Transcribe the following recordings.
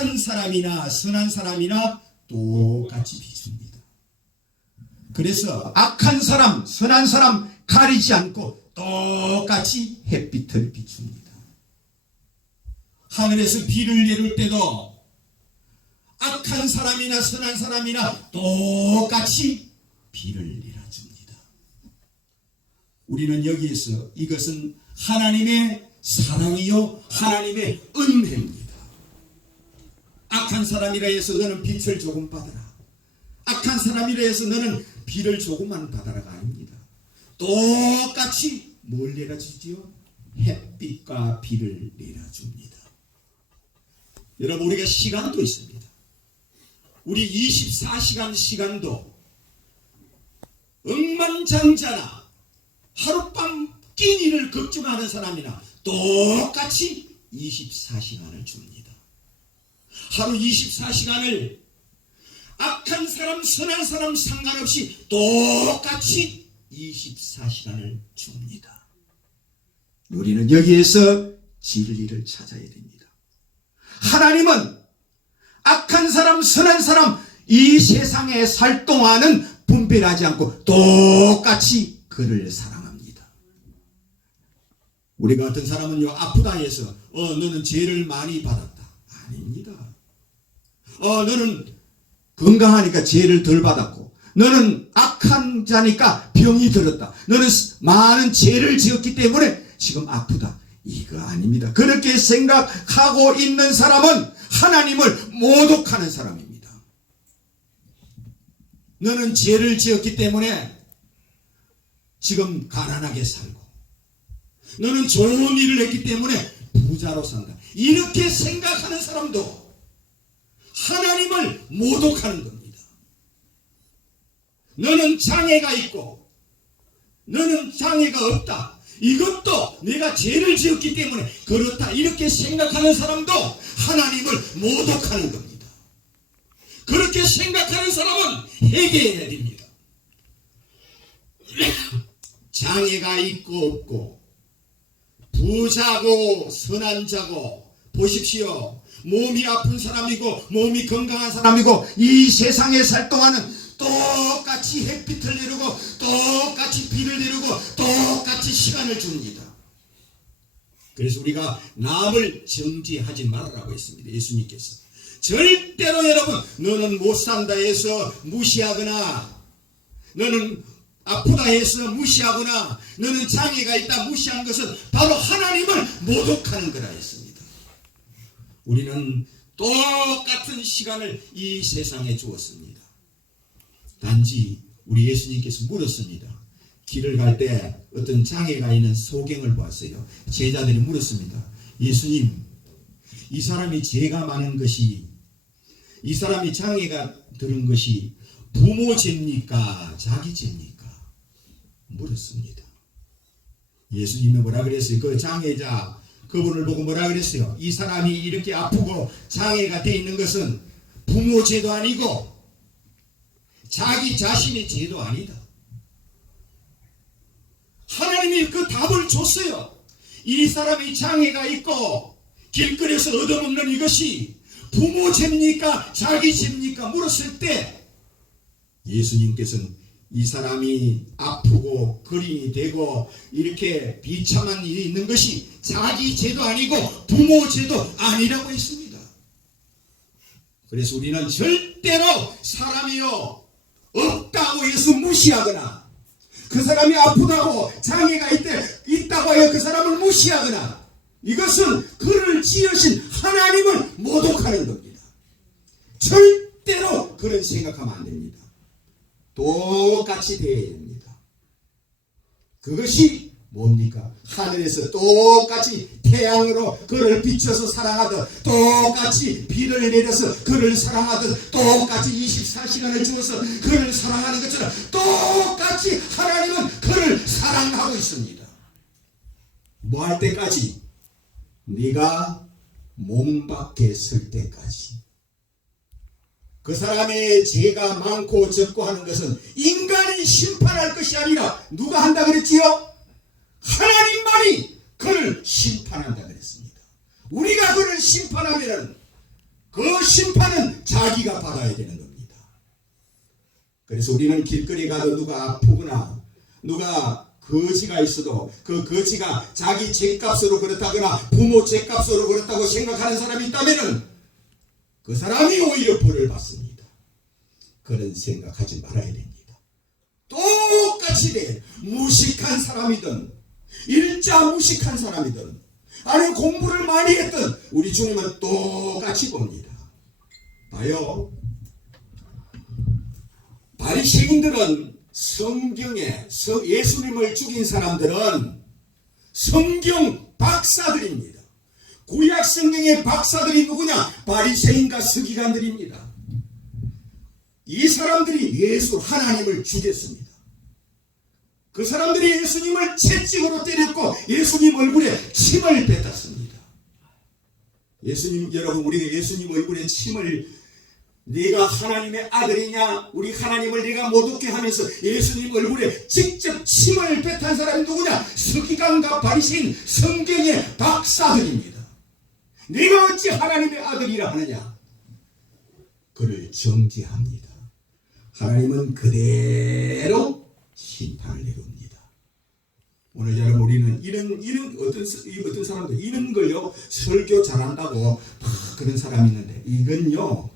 악한 사람이나 선한 사람이나 똑같이 비춥니다. 그래서 악한 사람, 선한 사람 가리지 않고 똑같이 햇빛을 비춥니다. 하늘에서 비를 내릴 때도 악한 사람이나 선한 사람이나 똑같이 비를 내려줍니다. 우리는 여기에서 이것은 하나님의 사랑이요 하나님의 은혜입니다. 악한 사람이라 해서 너는 빛을 조금 받아라, 악한 사람이라 해서 너는 비를 조금만 받아라가 아닙니다. 똑같이 뭘 내려주지요? 햇빛과 비를 내려줍니다. 여러분, 우리가 시간도 있습니다. 우리 24시간 시간도 억만장자나 하룻밤 낀 일을 걱정하는 사람이나 똑같이 24시간을 줍니다. 하루 24시간을 악한 사람, 선한 사람 상관없이 똑같이 24시간을 줍니다. 우리는 여기에서 진리를 찾아야 됩니다. 하나님은 악한 사람, 선한 사람 이 세상에 살 동안은 분별하지 않고 똑같이 그를 사랑합니다. 우리 같은 사람은요, 아프다 해서 너는 죄를 많이 받았다. 아닙니다. 너는 건강하니까 죄를 덜 받았고, 너는 악한 자니까 병이 들었다. 너는 많은 죄를 지었기 때문에 지금 아프다. 이거 아닙니다. 그렇게 생각하고 있는 사람은 하나님을 모독하는 사람입니다. 너는 죄를 지었기 때문에 지금 가난하게 살고, 너는 좋은 일을 했기 때문에 부자로 산다. 이렇게 생각하는 사람도 하나님을 모독하는 겁니다. 너는 장애가 있고 너는 장애가 없다. 이것도 내가 죄를 지었기 때문에 그렇다. 이렇게 생각하는 사람도 하나님을 모독하는 겁니다. 그렇게 생각하는 사람은 회개해야 됩니다. 장애가 있고 없고, 부자고 선한 자고, 보십시오. 몸이 아픈 사람이고 몸이 건강한 사람이고 이 세상에 살 동안은 똑같이 햇빛을 내리고 똑같이 비를 내리고 똑같이 시간을 줍니다. 그래서 우리가 남을 정죄하지 말라고 했습니다. 예수님께서 절대로 여러분 너는 못 산다 해서 무시하거나, 너는 아프다 해서 무시하거나, 너는 장애가 있다 무시한 것은 바로 하나님을 모독하는 거라 했습니다. 우리는 똑같은 시간을 이 세상에 주었습니다. 단지 우리 예수님께서 물었습니다. 길을 갈 때 어떤 장애가 있는 소경을 보았어요. 제자들이 물었습니다. 예수님, 이 사람이 죄가 많은 것이, 이 사람이 장애가 들은 것이 부모 죄입니까? 자기 죄입니까? 물었습니다. 예수님이 뭐라 그랬어요? 그 장애자 그분을 보고 뭐라 그랬어요? 이 사람이 이렇게 아프고 장애가 되어 있는 것은 부모 죄도 아니고 자기 자신의 죄도 아니다. 하나님이 그 답을 줬어요. 이 사람이 장애가 있고 길거리에서 얻어먹는 이것이 부모 죄입니까? 자기 죄입니까? 물었을 때 예수님께서는 이 사람이 아프고 거린이 되고 이렇게 비참한 일이 있는 것이 자기 죄도 아니고 부모 죄도 아니라고 했습니다. 그래서 우리는 절대로 사람이요 없다고 해서 무시하거나, 그 사람이 아프다고 장애가 있다고 해서 그 사람을 무시하거나, 이것은 그를 지으신 하나님을 모독하는 겁니다. 절대로 그런 생각하면 안 됩니다. 똑같이 되어야 됩니다. 그것이 뭡니까? 하늘에서 똑같이 태양으로 그를 비춰서 사랑하듯, 똑같이 비를 내려서 그를 사랑하듯, 똑같이 24시간을 주어서 그를 사랑하는 것처럼 똑같이 하나님은 그를 사랑하고 있습니다. 뭐 할 때까지? 네가 몸 밖에 설 때까지. 그 사람의 죄가 많고 적고 하는 것은 인간이 심판할 것이 아니라 누가 한다 그랬지요? 하나님만이 그를 심판한다 그랬습니다. 우리가 그를 심판하면 그 심판은 자기가 받아야 되는 겁니다. 그래서 우리는 길거리 가도 누가 아프거나 누가 거지가 있어도 그 거지가 자기 죗값으로 그렇다거나 부모 죗값으로 그렇다고 생각하는 사람이 있다면 그 사람이 오히려 벌을 받습니다. 그런 생각하지 말아야 됩니다. 똑같이 돼. 무식한 사람이든 일자 무식한 사람이든 아니 공부를 많이 했든 우리 주님은 똑같이 봅니다. 봐요. 바리새인들은 성경에 예수님을 죽인 사람들은 성경 박사들입니다. 구약 성경의 박사들이 누구냐? 바리새인과 서기관들입니다. 이 사람들이 예수 하나님을 죽였습니다. 그 사람들이 예수님을 채찍으로 때렸고 예수님 얼굴에 침을 뱉었습니다. 예수님 여러분 우리가 예수님 얼굴에 침을 네가 하나님의 아들이냐 우리 하나님을 네가 못 웃게 하면서 예수님 얼굴에 직접 침을 뱉은 사람이 누구냐? 서기관과 바리새인 성경의 박사들입니다. 네가 어찌 하나님의 아들이라 하느냐? 그를 정죄합니다. 하나님은 그대로 심판을 내립니다. 오늘 여러분 우리는 이런 어떤 사람들 이런 걸요 설교 잘한다고 그런 사람이 있는데 이건요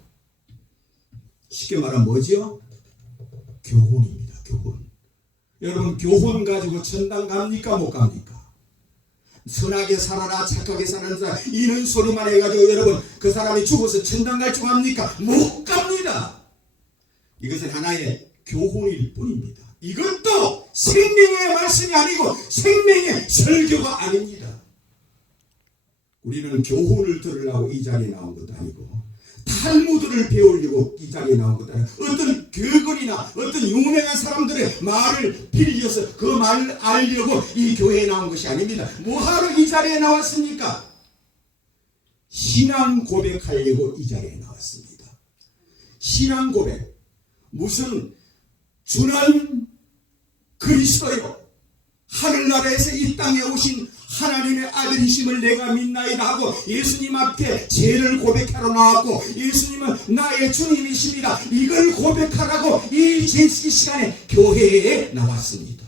쉽게 말하면 뭐죠? 교훈입니다. 교훈. 여러분 교훈 가지고 천당 갑니까 못 갑니까? 선하게 살아라 착하게 사는 사람 이런 소리만 해가지고 여러분 그 사람이 죽어서 천당 갈 줄 압니까? 못 갑니다. 이것은 하나의 교훈일 뿐입니다. 이것도 생명의 말씀이 아니고 생명의 설교가 아닙니다. 우리는 교훈을 들으려고 이 자리에 나온 것도 아니고 탈무드를 배우려고 이 자리에 나온 것도 아니고 어떤 교건이나 어떤 유명한 사람들의 말을 빌려서 그 말을 알려고 이 교회에 나온 것이 아닙니다. 뭐하러 이 자리에 나왔습니까? 신앙 고백하려고 이 자리에 나왔습니다. 신앙 고백. 무슨 주는 그리스도요 하늘나라에서 이 땅에 오신 하나님의 아들이심을 내가 믿나이다 하고 예수님 앞에 죄를 고백하러 나왔고 예수님은 나의 주님이십니다. 이걸 고백하라고 이 제식 시간에 교회에 나왔습니다.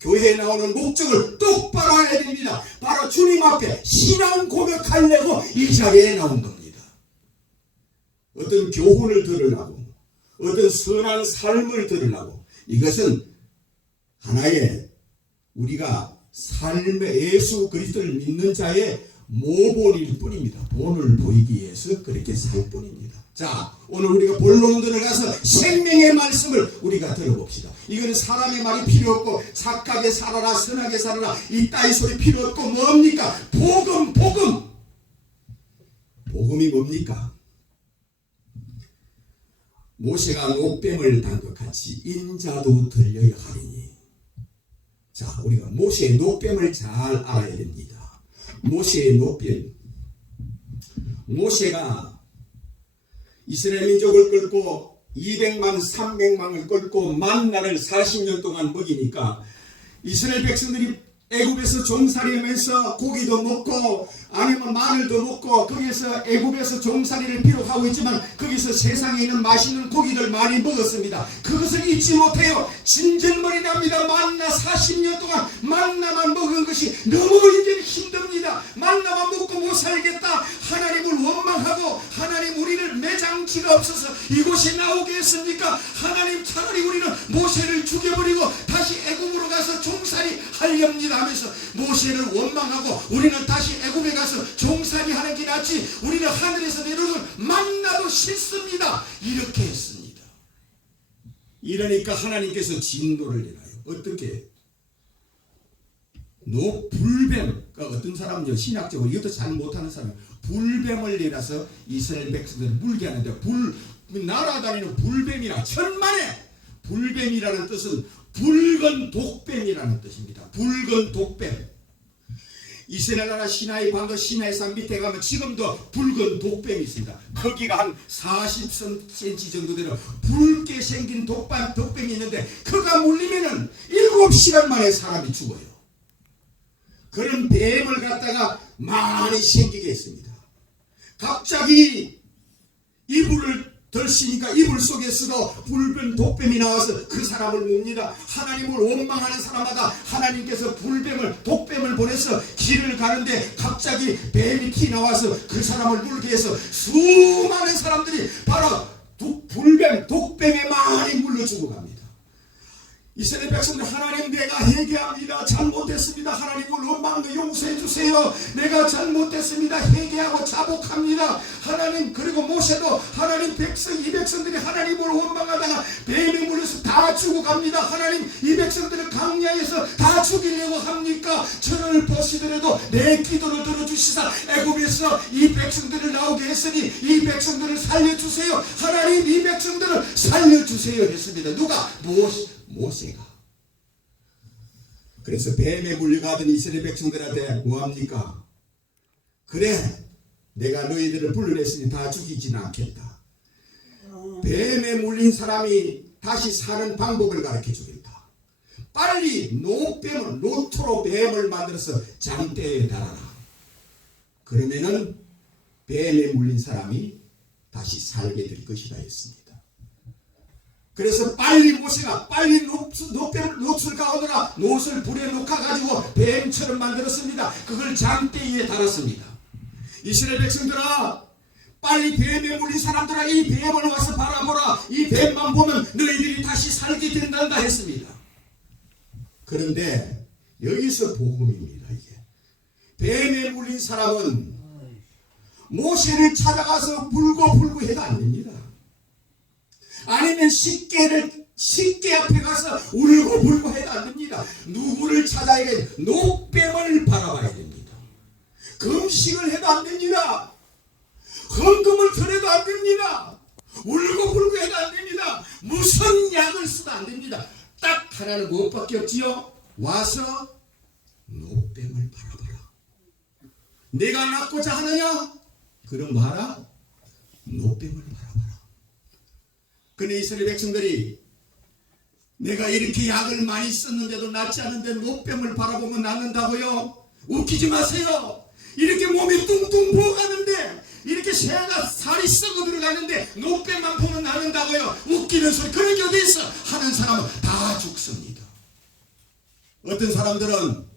교회에 나오는 목적을 똑바로 해야 됩니다. 바로 주님 앞에 신앙 고백하려고 이 자리에 나온 겁니다. 어떤 교훈을 들으려고 어떤 선한 삶을 들으려고 이것은 하나의 우리가 삶의 예수 그리스도를 믿는 자의 모본일 뿐입니다. 본을 보이기 위해서 그렇게 살 뿐입니다. 자, 오늘 우리가 본론 들어가서 생명의 말씀을 우리가 들어봅시다. 이거는 사람의 말이 필요 없고 착하게 살아라 선하게 살아라 이따위 소리 필요 없고 뭡니까? 복음. 복음이 뭡니까? 모세가 녹뱀을 단 것 같이 인자도 들려야 하리니. 자, 우리가 모세의 녹뱀을 잘 알아야 됩니다. 모세의 녹뱀. 모세가 이스라엘 민족을 끌고 200만 300만을 끌고 만나를 40년 동안 먹이니까 이스라엘 백성들이 애굽에서 종살이하면서 고기도 먹고 아니면 마늘도 먹고 거기에서 애굽에서 종살이를 비록하고 있지만 거기서 세상에 있는 맛있는 고기들 많이 먹었습니다. 그것을 잊지 못해요. 진절머리 납니다. 만나 40년 동안 만나만 먹은 것이 너무 이제 힘듭니다. 만나만 먹고 못 살겠다. 하나님을 원망하고 하나님 우리를 매장지가 없어서 이곳에 나오게 했습니까? 하나님 차라리 우리는 모세를 죽여버리고 다시 애굽으로 가서 종살이 하렵니다 하면서 모세를 원망하고 우리는 다시 애굽에 가서 종살이 하는 게 낫지 우리는 하늘에서 내려오는 만나도 싫습니다. 이렇게 했습니다. 이러니까 하나님께서 진노를 내놔요. 어떻게? 불뱀. 그러니까 어떤 사람은요 신학적으로 이것도 잘 못하는 사람 불뱀을 내려서 이스라엘 백성들을 물게 하는데 날아다니는 불뱀이라 천만에 불뱀이라는 뜻은 붉은 독뱀이라는 뜻입니다. 붉은 독뱀. 이스라엘 나라 시나이 반도 시나이산 밑에 가면 지금도 붉은 독뱀이 있습니다. 크기가 한 40cm 정도 되는 붉게 생긴 독뱀이 있는데 그가 물리면은 7시간 만에 사람이 죽어요. 그런 뱀을 갖다가 많이 생기게 했습니다. 갑자기 이불을 덜시니까 이불 속에서도 불뱀 독뱀이 나와서 그 사람을 묵니다. 하나님을 원망하는 사람마다 하나님께서 불뱀을 독뱀을 보내서 길을 가는데 갑자기 뱀이 튀나와서 그 사람을 물게 해서 수많은 사람들이 바로 불뱀 독뱀에 많이 물려 죽어갑니다. 이스라엘 백성들, 하나님 내가 회개합니다. 잘못했습니다. 하나님을 원망하고 용서해 주세요. 내가 잘못했습니다. 회개하고 자복합니다. 하나님, 그리고 모세도 하나님 이 백성들이 하나님을 원망하다가 뱀에 물려서 다 죽어갑니다. 하나님, 이 백성들을 강야에서 다 죽이려고 합니까? 저를 보시더라도 내 기도를 들어주시사 애굽에서 이 백성들을 나오게 했으니 이 백성들을 살려주세요. 하나님, 이 백성들을 살려주세요 했습니다. 누가? 모세가. 그래서 뱀에 물려가던 이스라엘 백성들한테 뭐합니까? 그래, 내가 너희들을 불러냈으니 다 죽이지는 않겠다. 뱀에 물린 사람이 다시 사는 방법을 가르쳐 주겠다. 빨리 노토로 뱀을 만들어서 장대에 달아라. 그러면은 뱀에 물린 사람이 다시 살게 될 것이다 했습니다. 그래서 빨리 모세가 빨리 놋을 가오더라 놋을 불에 녹아가지고 뱀처럼 만들었습니다. 그걸 장대 위에 달았습니다. 이스라엘 백성들아, 빨리 뱀에 물린 사람들아, 이 뱀을 와서 바라보라. 이 뱀만 보면 너희들이 다시 살게 된단다 했습니다. 그런데 여기서 복음입니다. 이게 뱀에 물린 사람은 모세를 찾아가서 불고 해도 안 됩니다. 아니면 식계 앞에 가서 울고 해도 안 됩니다. 누구를 찾아야 돼? 녹뱀을 바라봐야 됩니다. 금식을 해도 안 됩니다. 헌금을 드려도 안 됩니다. 울고 해도 안 됩니다. 무슨 약을 써도 안 됩니다. 딱 하나는 무엇밖에 없지요? 와서 녹뱀을 바라봐라. 내가 낳고자 하느냐? 그럼 봐라. 녹뱀을 바라봐라. 근데 이스라엘 백성들이 내가 이렇게 약을 많이 썼는데도 낫지 않은데 녹뱀을 바라보면 낫는다고요? 웃기지 마세요. 이렇게 몸이 뚱뚱 부어가는데, 이렇게 새가 살이 썩어 들어가는데 녹뱀만 보면 낫는다고요? 웃기는 소리. 그런 게 어디 있어? 하는 사람은 다 죽습니다. 어떤 사람들은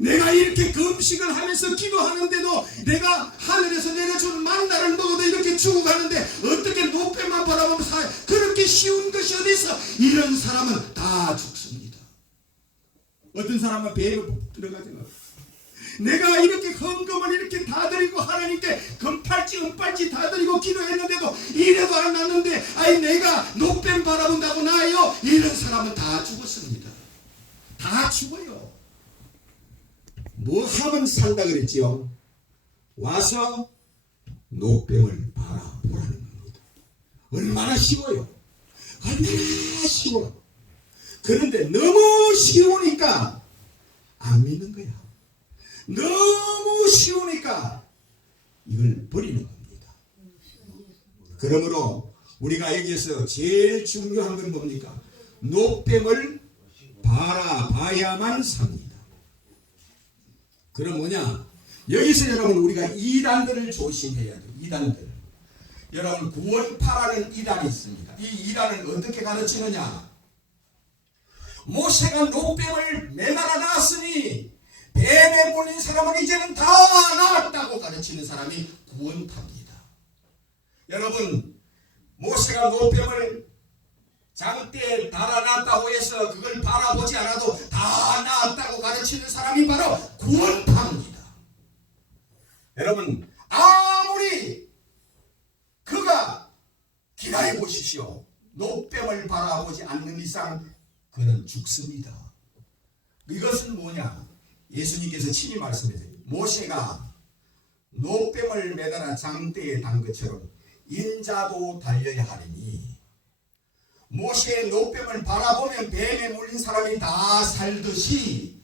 내가 이렇게 금식을 하면서 기도하는데도 내가 하늘에서 내려주는 만나를 먹어도 이렇게 죽어가는데 어떻게 녹뱀만 바라보면 그렇게 쉬운 것이 어디 있어? 이런 사람은 다 죽습니다. 어떤 사람은 배에 들어가지 마. 내가 이렇게 헌금을 이렇게 다 드리고 하나님께 금팔찌 은팔찌 다 드리고 기도했는데도 이래도 안 났는데 내가 녹뱀 바라본다고 나요? 이런 사람은 다 죽었습니다. 다 죽어요. 뭐 하면 산다 그랬지요? 와서 녹뱀을 바라보라는 겁니다. 얼마나 쉬워요. 얼마나 쉬워. 그런데 너무 쉬우니까 안 믿는 거야. 너무 쉬우니까 이걸 버리는 겁니다. 그러므로 우리가 여기에서 제일 중요한 건 뭡니까? 녹뱀을 바라봐야만 삽니다. 그럼 뭐냐? 여기서 여러분 우리가 이단들을 조심해야 돼요. 이단들. 여러분 구원파라는 이단이 있습니다. 이 이단은 어떻게 가르치느냐? 모세가 녹뱀을 매달아 놨으니 뱀에 물린 사람은 이제는 다 나았다고 가르치는 사람이 구원파입니다. 여러분, 모세가 녹뱀을 장대에 달아놨다고 해서 그걸 바라보지 않아도 다 나았다고 가르치는 사람이 바로 구원파입니다. 여러분, 아무리 그가 기다려 보십시오. 녹뱀을 바라보지 않는 이상 그는 죽습니다. 이것은 뭐냐? 예수님께서 친히 말씀하세요. 모세가 녹뱀을 매달아 장대에 단 것처럼 인자도 달려야 하리니, 모세의 녹뱀을 바라보면 뱀에 물린 사람이 다 살듯이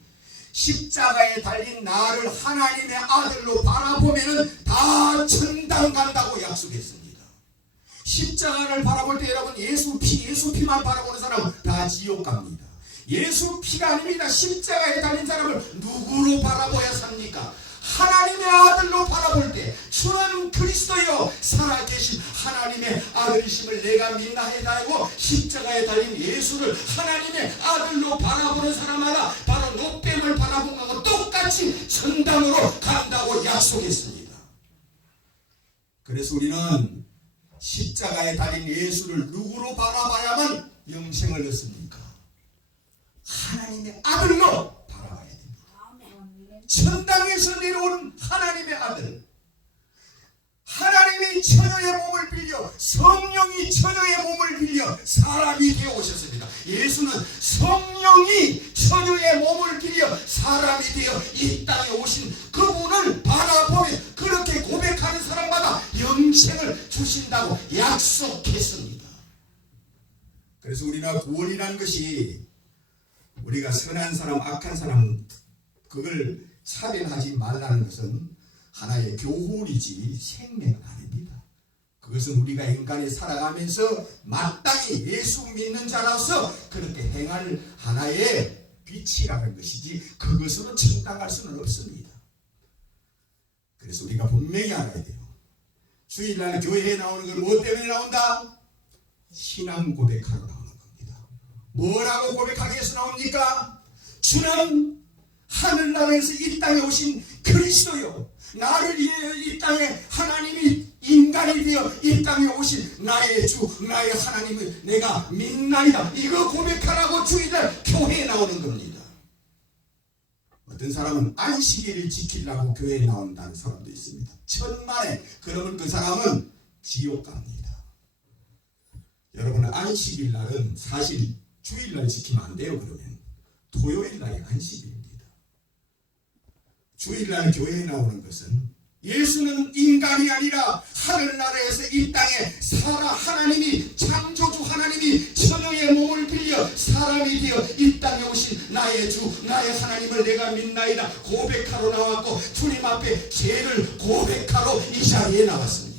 십자가에 달린 나를 하나님의 아들로 바라보면 다 천당 간다고 약속했습니다. 십자가를 바라볼 때 여러분 예수 피만 바라보는 사람은 다 지옥 갑니다. 예수 피가 아닙니다. 십자가에 달린 사람을 누구로 바라봐야 삽니까? 하나님의 아들로 바라볼 때 주는 그리스도여 살아계신 하나님의 아들이심을 내가 믿나이다 하고 십자가에 달린 예수를 하나님의 아들로 바라보는 사람 하나 바로 노뱀을 바라본 것과 똑같이 천당으로 간다고 약속했습니다. 그래서 우리는 십자가에 달린 예수를 누구로 바라봐야만 영생을 얻습니까? 하나님의 아들로 바라봐야 됩니다. 천당에서 내려온 하나님의 아들, 하나님이 처녀의 몸을 빌려, 성령이 처녀의 몸을 빌려 사람이 되어 오셨습니다. 예수는 성령이 처녀의 몸을 빌려 사람이 되어 이 땅에 오신 그분을 바라보며 그렇게 고백하는 사람마다 영생을 주신다고 약속했습니다. 그래서 우리가 구원이라는 것이 우리가 선한 사람, 악한 사람 그걸 차별하지 말라는 것은 하나의 교훈이지 생명은 아닙니다. 그것은 우리가 인간이 살아가면서 마땅히 예수 믿는 자로서 그렇게 행할 하나의 빛이라는 것이지 그것으로 청당할 수는 없습니다. 그래서 우리가 분명히 알아야 돼요. 주일날 교회에 나오는 건 뭐 때문에 나온다? 신앙 고백하러 나오는 겁니다. 뭐라고 고백하기 위해서 나옵니까? 주는 하늘나라에서 이 땅에 오신 그리스도요, 나를 위해 이 땅에 하나님이 인간이 되어 이 땅에 오신 나의 주, 나의 하나님을 내가 믿나이다, 이거 고백하라고 주일날 교회에 나오는 겁니다. 어떤 사람은 안식일을 지키려고 교회에 나온다는 사람도 있습니다. 천만에. 그러면 그 사람은 지옥 갑니다. 여러분, 안식일 날은 사실 주일날 지키면 안 돼요. 그러면 토요일 날이 안식일입니다. 주일날 교회에 나오는 것은 예수는 인간이 아니라 하늘나라에서 이 땅에 살아 하나님이 창조주 하나님이 처녀의 몸을 빌려 사람이 되어 이 땅에 오신 나의 주 나의 하나님을 내가 믿나이다 고백하러 나왔고 주님 앞에 죄를 고백하러 이 자리에 나왔습니다.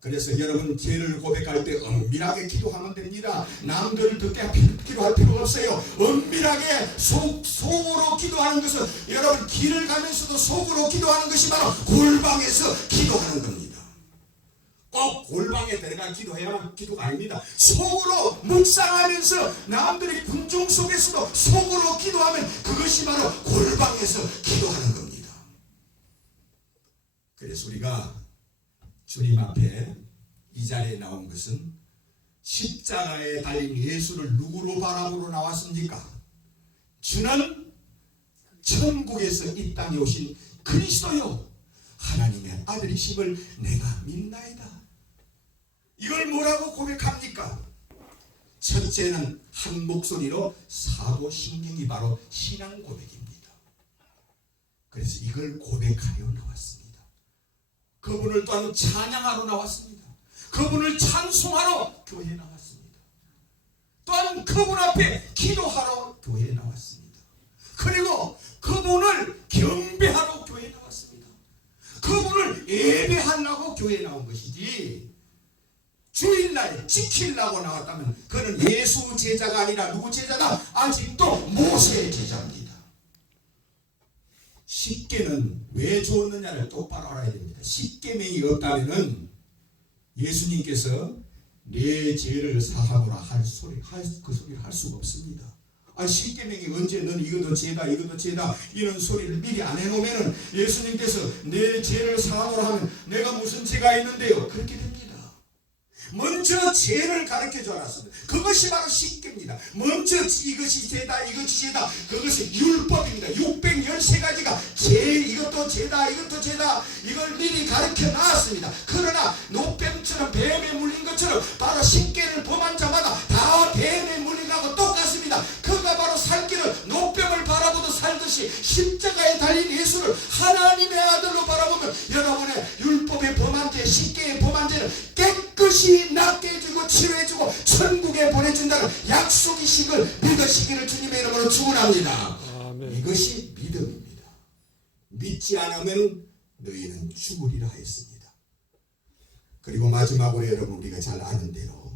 그래서 여러분, 죄를 고백할 때 은밀하게 기도하면 됩니다. 남들을 듣게 기도할 필요가 없어요. 은밀하게 속으로 기도하는 것은, 여러분 길을 가면서도 속으로 기도하는 것이 바로 골방에서 기도하는 겁니다. 꼭 골방에 들어가 기도해야만 기도가 아닙니다. 속으로 묵상하면서 남들이 군중 속에서도 속으로 기도하면 그것이 바로 골방에서 기도하는 겁니다. 그래서 우리가 주님 앞에 이 자리에 나온 것은 십자가에 달린 예수를 누구로 바라보러 나왔습니까? 주는 천국에서 이 땅에 오신 그리스도요, 하나님의 아들이심을 내가 믿나이다. 이걸 뭐라고 고백합니까? 첫째는 한 목소리로 사도신경이 바로 신앙 고백입니다. 그래서 이걸 고백하려 나왔습니다. 그분을 또한 찬양하러 나왔습니다. 그분을 찬송하러 교회에 나왔습니다. 또한 그분 앞에 기도하러 교회에 나왔습니다. 그리고 그분을 경배하러 교회에 나왔습니다. 그분을 예배하려고 교회에 나온 것이지 주일날 지키려고 나왔다면 그는 예수 제자가 아니라 누구 제자다? 아직도 모세의 제자입니다. 십계는 왜 주었느냐를 똑바로 알아야 됩니다. 십계명이 없다면 예수님께서 내 죄를 사하노라 그 소리를 할 수가 없습니다. 십계명이 언제 넌 이것도 죄다 이것도 죄다 이런 소리를 미리 안 해놓으면 예수님께서 내 죄를 사하노라 하면 내가 무슨 죄가 있는데요? 그렇게 됩니다. 먼저 죄를 가르쳐 줘놨습니다. 그것이 바로 십계입니다. 먼저 이것이 죄다 이것이 죄다, 그것이 율법입니다. 613가지가 죄, 이것도 죄다 이것도 죄다, 이걸 미리 가르쳐 놨습니다. 그러나 노뱀처럼 뱀에 물린 것처럼 바로 십계를 범한 자마다 다 뱀에 물린 것하고 똑같습니다. 그가 바로 살 길을 노뱀을 바라보듯 살듯이 십자가에 달린 예수를 하나님의 아들로 바라보면 여러분의 율법에 범한 죄, 십계에 범한 죄를 깨끗이 낫게 해주고 치료해주고 천국에 보내준다는 약속이식을 믿으시기를 주님의 이름으로 축원합니다. 아멘. 이것이 믿음입니다. 믿지 않으면 너희는 죽으리라 했습니다. 그리고 마지막으로 여러분, 우리가 잘 아는 대로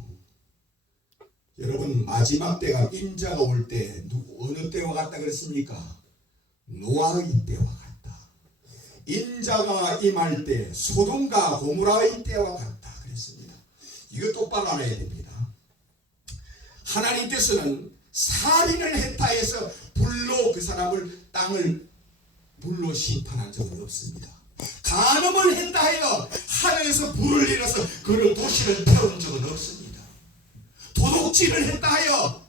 여러분, 마지막 때가 인자가 올 때 어느 때와 같다 그랬습니까? 노아의 때와 같다. 인자가 임할 때 소돔과 고모라의 때와 같다 그랬습니다. 이거 똑바로 알아야 됩니다. 하나님께서는 살인을 했다 해서 불로 그 사람을 땅을 불로 심판한 적은 없습니다. 간음을 했다 하여 하늘에서 불을 내려서 그를 도시를 태운 적은 없습니다. 도둑질을 했다 하여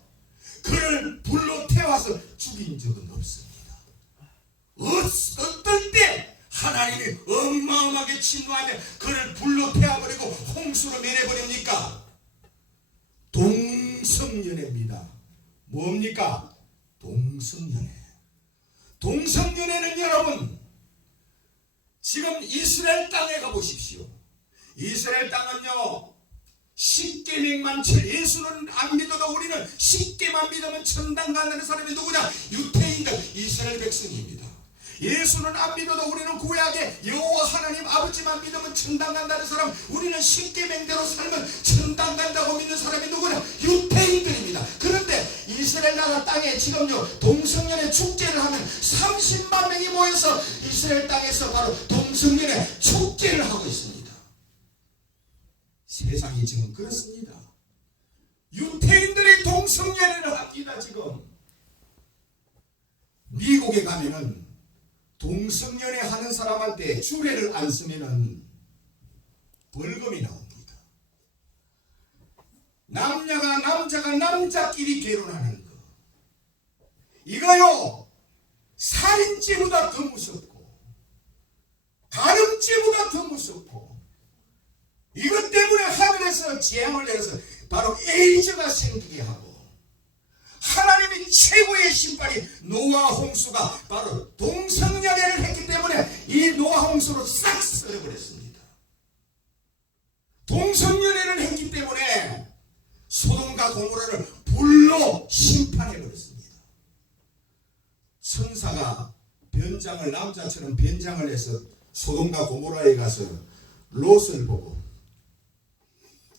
그를 불로 태워서 죽인 적은 없습니다. 어떤 때 하나님이 어마어마하게 진노하며 그를 불로 태워버리고 홍수로 매내버립니까? 동성연애입니다. 뭡니까? 동성연애. 동성연애는 여러분 지금 이스라엘 땅에 가보십시오. 이스라엘 땅은요 십계명만 예수는 안 믿어도 우리는 십계만 믿으면 천당 간다는 사람이 누구냐? 유태인들, 이스라엘 백성입니다. 예수는 안 믿어도 우리는 구약의 여호와 하나님 아버지만 믿으면 천당 간다는 사람, 우리는 십계명대로 살면 천당 간다고 믿는 사람이 누구냐? 유태인들입니다. 그런데 이스라엘 나라 땅에 지금요 동성연애 축제를 하면 30만 명이 모여서 이스라엘 땅에서 바로 동성연애 축제를 하고 있습니다. 세상이 지금 그렇습니다. 유태인들이 동성연애를 합니다. 지금 미국에 가면은 동성연애 하는 사람한테 주례를 안 쓰면은 벌금이 나옵니다. 남자가 남자끼리 결혼하는 거, 이거요 살인죄보다 더 무섭고 간음죄보다 더 무섭고, 이것 때문에 하늘에서 재앙을 내려서 바로 에이즈가 생기게 하고, 하나님의 최고의 심판이 노아 홍수가 바로 동성연애를 했기 때문에 이 노아 홍수로 싹 썰어버렸습니다. 동성연애를 했기 때문에 소돔과 고모라를 불로 심판해버렸습니다. 천사가 변장을 남자처럼 변장을 해서 소돔과 고모라에 가서 롯을 보고,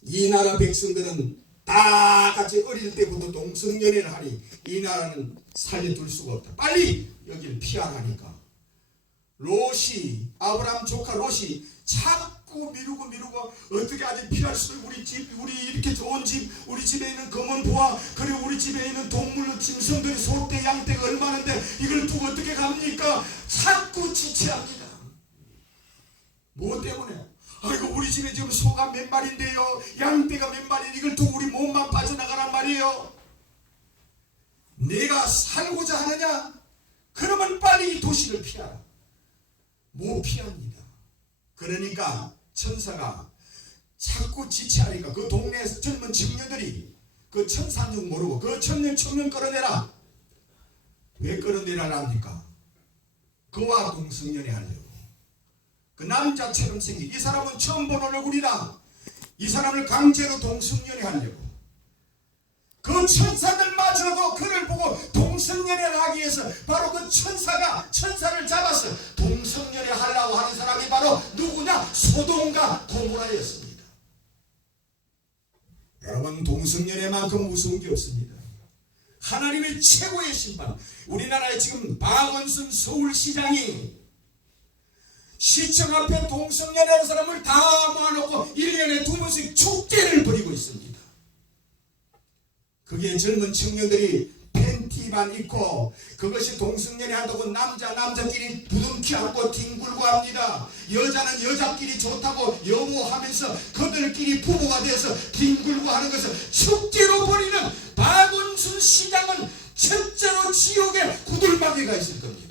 이 나라 백성들은 다 같이 어릴 때부터 동성연애를 하니 이 나라는 살려둘 수가 없다. 빨리 여기를 피하라니까 롯이, 아브라함 조카 롯이 자꾸 미루고 어떻게 아직 피할 수, 우리 집, 우리 이렇게 좋은 집, 우리 집에 있는 검은 보화, 그리고 우리 집에 있는 동물 짐승들이 소떼 양떼가 얼마나인데 이걸 두고 어떻게 갑니까? 자꾸 지체합니다. 뭐 때문에? 아이고 우리 집에 지금 소가 몇 마리인데요, 양떼가 몇 마리, 이걸 두고 우리 몸만 빠져나가란 말이에요. 내가 살고자 하느냐? 그러면 빨리 이 도시를 피하라. 못 피합니다. 그러니까 천사가 자꾸 지체하니까 그 동네에서 젊은 청년들이 그 천사인 줄 모르고 그 청년 끌어내라. 왜 끌어내라랍니까? 그와 동성연애 하려고. 그 남자처럼 생긴 이 사람은 처음 보는 얼굴이다. 이 사람을 강제로 동성연애 하려고. 그 천사들마저도 그를 보고 동성연애를 하기 위해서 바로 그 천사를 잡아서 동성연애 하려고 하는 사람이 바로 누구냐? 소돔과 고모라였습니다. 여러분, 동성연애만큼 무서운 게 없습니다. 하나님의 최고의 심판. 우리나라에 지금 박원순 서울시장이 시청 앞에 동성연애하는 사람을 다 모아놓고 1년에 2번씩 축제를 벌이고 있습니다. 그게 젊은 청년들이 팬티만 입고 그것이 동성연애 한다고 남자끼리 부둥키 안고 뒹굴고 합니다. 여자는 여자끼리 좋다고 여보하면서 그들끼리 부부가 돼서 뒹굴고 하는 것을 축제로 벌이는 박원순 시장은 첫째로 지옥에 구들마개가 있을 겁니다.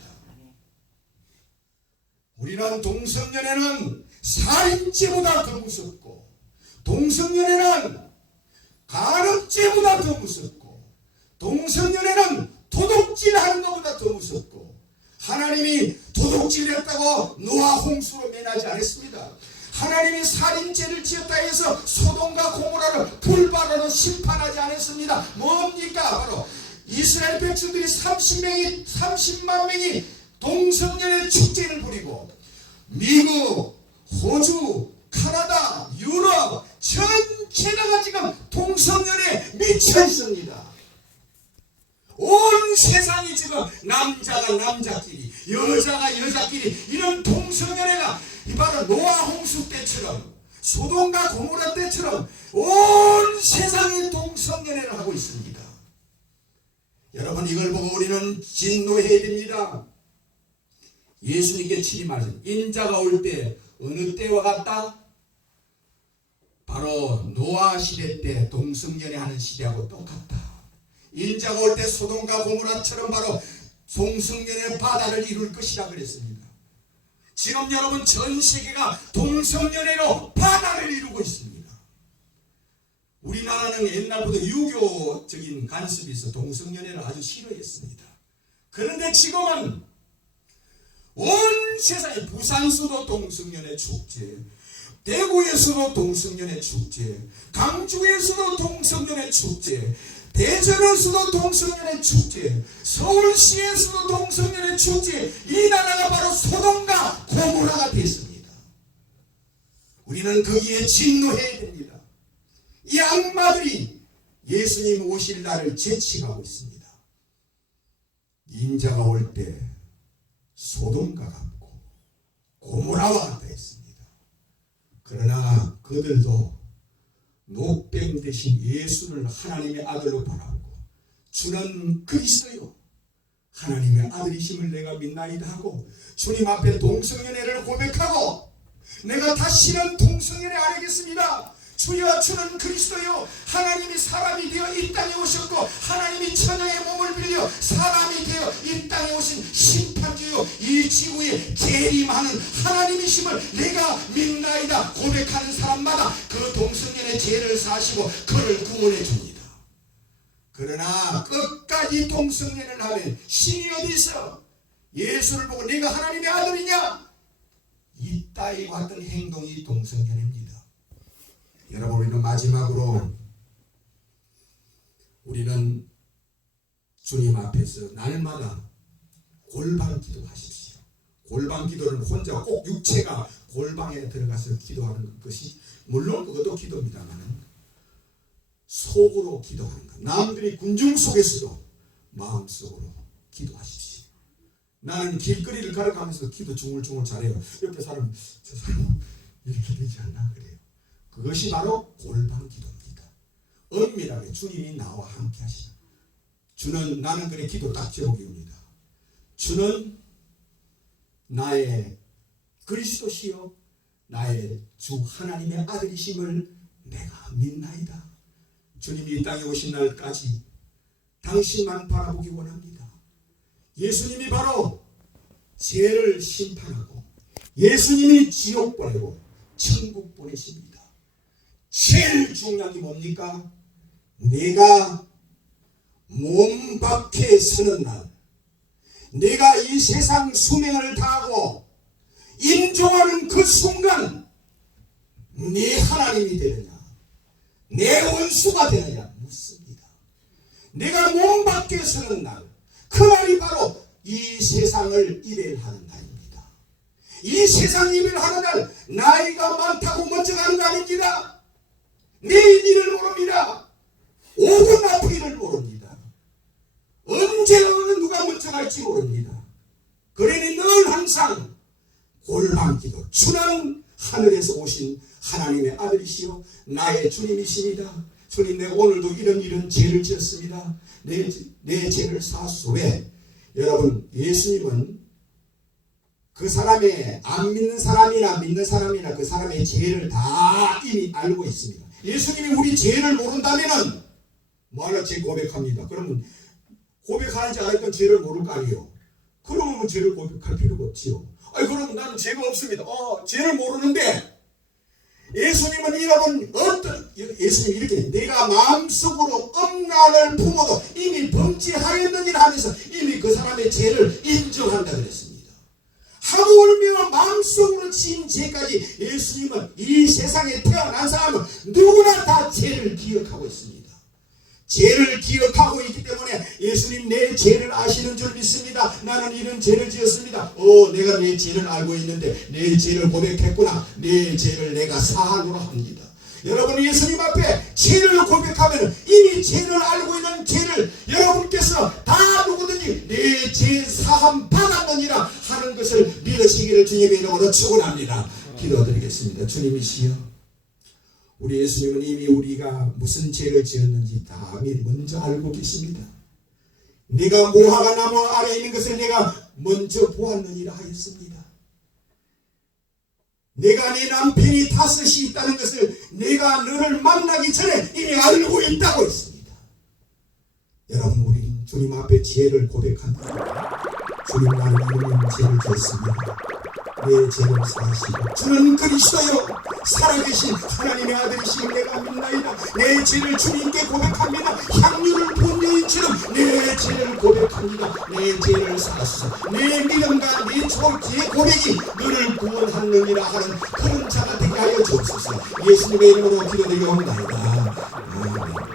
우리는 동성연애는 살인죄보다 더 무섭고, 동성연애는 간음죄보다 더 무섭고, 동성연애는 도둑질하는 것보다 더 무섭고, 하나님이 도둑질했다고 노아 홍수로 면하지 않았습니다. 하나님이 살인죄를 지었다 해서 소돔과 고모라를 불바다로 심판하지 않았습니다. 뭡니까? 바로 이스라엘 백성들이 30만 명이 동성연애 축제를 부리고 미국, 호주, 카나다, 유럽 전체가 지금 동성연애에 미쳐 있습니다. 온 세상이 지금 남자가 남자끼리, 여자가 여자끼리 이런 동성연애가 바로 노아 홍수 때처럼 소돔과 고모라 때처럼 온 세상이 동성연애를 하고 있습니다. 여러분, 이걸 보고 우리는 진노해야 됩니다. 예수님께 친히 말씀, 인자가 올 때 어느 때와 같다? 바로 노아 시대 때 동성연애하는 시대하고 똑같다. 인자가 올 때 소돔과 고모라처럼 바로 동성연애 바다를 이룰 것이라 그랬습니다. 지금 여러분, 전 세계가 동성연애로 바다를 이루고 있습니다. 우리나라는 옛날부터 유교적인 간섭이 있어 동성연애를 아주 싫어했습니다. 그런데 지금은 온 세상에, 부산서도 동성연애 축제, 대구에서도 동성연애 축제, 강주에서도 동성연애 축제, 대전에서도 동성연애 축제, 서울시에서도 동성연애 축제. 이 나라가 바로 소돔과 고모라가 됐습니다. 우리는 거기에 진노해야 됩니다. 이 악마들이 예수님 오실 날을 제치하고 있습니다. 인자가 올 때 소돔과 같고 고모라와 같다 했습니다. 그러나 그들도 녹뱀 대신 예수를 하나님의 아들로 바라보고 주는 그리스도요 하나님의 아들이심을 내가 믿나이다 하고 주님 앞에 동성연애를 고백하고, 내가 다시는 동성연애 안 하겠습니다. 주여, 주는 그리스도요 하나님이 사람이 되어 이 땅에 오셨고 하나님이 천여의 몸을 빌려 사람이 되어 이 땅에 오신 심판주요 이 지구에 재림하는 하나님이심을 내가 믿나이다 고백하는 사람마다 그 동성연의 죄를 사시고 그를 구원해 줍니다. 그러나 끝까지 동성연애를 하면 신이 어디 있어? 예수를 보고 네가 하나님의 아들이냐? 이 따위와 같은 행동이 동성연애입니다. 여러분, 우리는 마지막으로 우리는 주님 앞에서 날마다 골방 기도하십시오. 골방 기도는 혼자 꼭 육체가 골방에 들어가서 기도하는 것이 물론 그것도 기도입니다만 속으로 기도하는 것. 남들이 군중 속에서도 마음속으로 기도하십시오. 나는 길거리를 걸어가면서 기도 중얼중얼 잘해요. 옆에 사람, 저 사람 이렇게 되지 않나 그래요. 그것이 바로 골방 기도입니다. 은밀하게 주님이 나와 함께 하시는. 주는, 나는 그래 기도 딱 제목입니다. 주는 나의 그리스도시요 나의 주 하나님의 아들이심을 내가 믿나이다. 주님이 이 땅에 오신 날까지 당신만 바라보기 원합니다. 예수님이 바로 죄를 심판하고 예수님이 지옥 보내고 천국 보내십니다. 제일 중요한 게 뭡니까? 내가 몸 밖에 서는 날, 내가 이 세상 수명을 다하고 임종하는 그 순간 내 하나님이 되느냐 내 원수가 되느냐 묻습니다. 내가 몸 밖에 서는 날, 그 날이 바로 이 세상을 이별하는 날입니다. 이 세상 이별하는 날, 나이가 많다고 먼저 가는 날입니다. 내일 일을 모릅니다. 5분 앞의 일을 모릅니다. 언제 어느 누가 먼저 갈지 모릅니다. 그러니 늘 항상 골방기도, 주는 하늘에서 오신 하나님의 아들이시요 나의 주님이십니다. 주님, 내가 오늘도 이런 죄를 지었습니다. 내 죄를 사하소서. 왜? 여러분, 예수님은 그 사람의 안 믿는 사람이나 믿는 사람이나 그 사람의 죄를 다 이미 알고 있습니다. 예수님이 우리 죄를 모른다면은 뭐하러 죄 고백합니다. 그러면 고백하는지 알았던 죄를 모를 거 아니에요. 그러면 뭐 죄를 고백할 필요가 없지요. 아니, 그러면 나는 죄가 없습니다. 죄를 모르는데 예수님은 여러분 예수님이 이렇게 내가 마음속으로 음란을 품어도 이미 범죄하였느니라 하면서 이미 그 사람의 죄를 인정한다 그랬습니다. 하물며 마음속으로 지은 죄까지 예수님은 이 세상에 태어난 사람은 누구나 다 죄를 기억하고 있습니다. 죄를 기억하고 있기 때문에 예수님 내 죄를 아시는 줄 믿습니다. 나는 이런 죄를 지었습니다. 내가 내 죄를 알고 있는데 내 죄를 고백했구나. 내 죄를 내가 사하노라 합니다. 여러분, 예수님 앞에 죄를 고백하면 이미 죄를 알고 있는 죄를 여러분께서 다 누구든지 내 죄 사함 받았느니라 하는 것을 믿으시기를 주님의 이름으로 축원합니다. 기도드리겠습니다. 주님이시여, 우리 예수님은 이미 우리가 무슨 죄를 지었는지 다 미리 먼저 알고 계십니다. 내가 모하가 나무 아래에 있는 것을 내가 먼저 보았느니라 하였습니다. 내가 내 남편이 다섯이 있다는 것을 내가 너를 만나기 전에 이미 알고 있다고 했습니다. 여러분, 우리는 주님 앞에 죄를 고백합니다. 주님, 나는 이런 죄를 졌습니다. 내 죄를 사하시고 주는 그리스도요 살아계신 하나님의 아들이시니 내가 믿나이다. 내 죄를 주님께 고백합니다. 향유를 본 여인처럼 내 죄를 고백합니다. 내 죄를 사하소서. 내 믿음과 내 죄 고백이 너를 구원하느니라 하는 그런 자가 되게 하여 주옵소서. 예수님의 이름으로 기도드리옵나이다. 아멘.